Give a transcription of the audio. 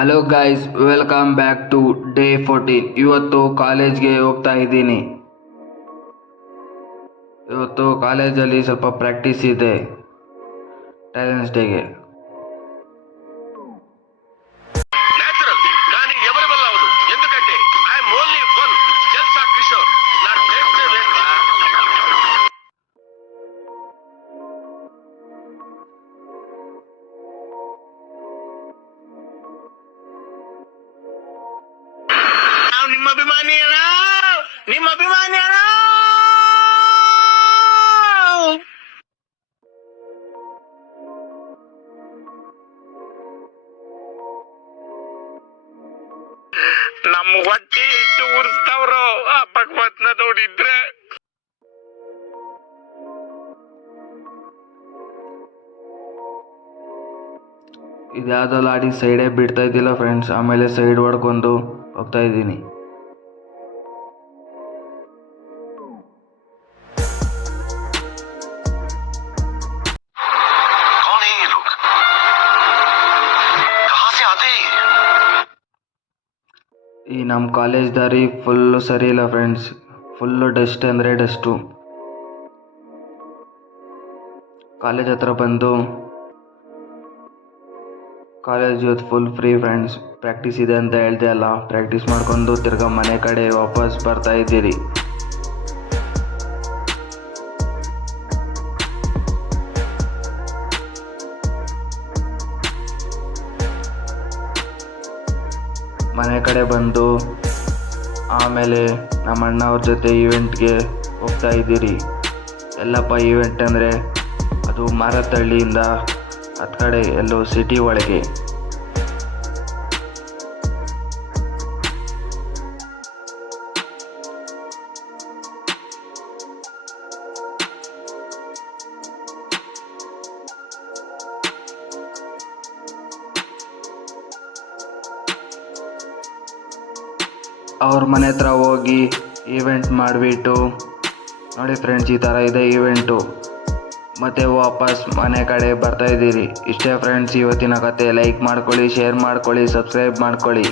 Hello guys, welcome back to day 14. ಇವತ್ತು ಕಾಲೇಜ್ಗೆ ಹೋಗ್ತಾ ಇದ್ದೀನಿ. ಇವತ್ತು ಕಾಲೇಜಲ್ಲಿ ಸ್ವಲ್ಪ ಪ್ರಾಕ್ಟೀಸ್ ಇದೆ ಟ್ಯಾಲೆಂಟ್ಸ್ ಡೇಗೆ. ನಿಮ್ಮ ಅಭಿಮಾನಿ ಅಣ್ಣ, ನಿಮ್ಮ ಅಭಿಮಾನಿ ಅಣ್ಣ. ನಮ್ಮ ಹೊಟ್ಟೆ ಎಷ್ಟು ಉರ್ಸ್ತಾವ್ರೋ ಆ ಭಗವತ್ನ ನೋಡಿದ್ರೆ. ಇದ್ಯಾವುದಲ್ಲ ಆಡಿ ಸೈಡೇ ಬಿಡ್ತಾ ಇದ್ದಿಲ್ಲ ಫ್ರೆಂಡ್ಸ್. ಆಮೇಲೆ ಸೈಡ್ ಹೊಡ್ಕೊಂಡು ಹೋಗ್ತಾ ಇದ್ದೀನಿ. ಈ ನಮ್ಮ ಕಾಲೇಜ್ ದಾರಿ ಫುಲ್ಲು ಸರಿ ಇಲ್ಲ ಫ್ರೆಂಡ್ಸ್. ಫುಲ್ಲು ಡಸ್ಟ್ ಅಂದರೆ ಡಸ್ಟು. ಕಾಲೇಜ್ ಹತ್ರ ಬಂದು ಕಾಲೇಜ್ ಇವತ್ತು ಫುಲ್ ಫ್ರೀ ಫ್ರೆಂಡ್ಸ್. ಪ್ರಾಕ್ಟೀಸ್ ಇದೆ ಅಂತ ಹೇಳ್ದೆ ಅಲ್ಲ, ಪ್ರಾಕ್ಟೀಸ್ ಮಾಡ್ಕೊಂಡು ತಿರ್ಗಾ ಮನೆ ಕಡೆ ವಾಪಸ್ ಬರ್ತಾ ಇದ್ದೀರಿ. ಮನೆ ಕಡೆ ಬಂದು ಆಮೇಲೆ ನಮ್ಮ ಅಣ್ಣವ್ರ ಜೊತೆ ಈವೆಂಟ್ಗೆ ಹೋಗ್ತಾ ಇದ್ದೀರಿ. ಎಲ್ಲಪ್ಪ ಈವೆಂಟ್ ಅಂದರೆ ಅದು ಮಾರತ್ತಹಳ್ಳಿಯಿಂದ ಹತ್ತು ಕಡೆ ಎಲ್ಲೋ ಸಿಟಿ ಒಳಗೆ. ಅವ್ರ ಮನೆ ಹತ್ರ ಹೋಗಿ ಈವೆಂಟ್ ಮಾಡಿಬಿಟ್ಟು ನೋಡಿ ಫ್ರೆಂಡ್ಸ್, ಈ ಥರ ಇದೆ ಈವೆಂಟು. ಮತ್ತು ವಾಪಸ್ ಮನೆ ಕಡೆ ಬರ್ತಾಯಿದ್ದೀರಿ. ಇಷ್ಟೇ ಫ್ರೆಂಡ್ಸ್ ಇವತ್ತಿನ ಕತೆ. ಲೈಕ್ ಮಾಡ್ಕೊಳ್ಳಿ, ಶೇರ್ ಮಾಡ್ಕೊಳ್ಳಿ, ಸಬ್ಸ್ಕ್ರೈಬ್ ಮಾಡ್ಕೊಳ್ಳಿ.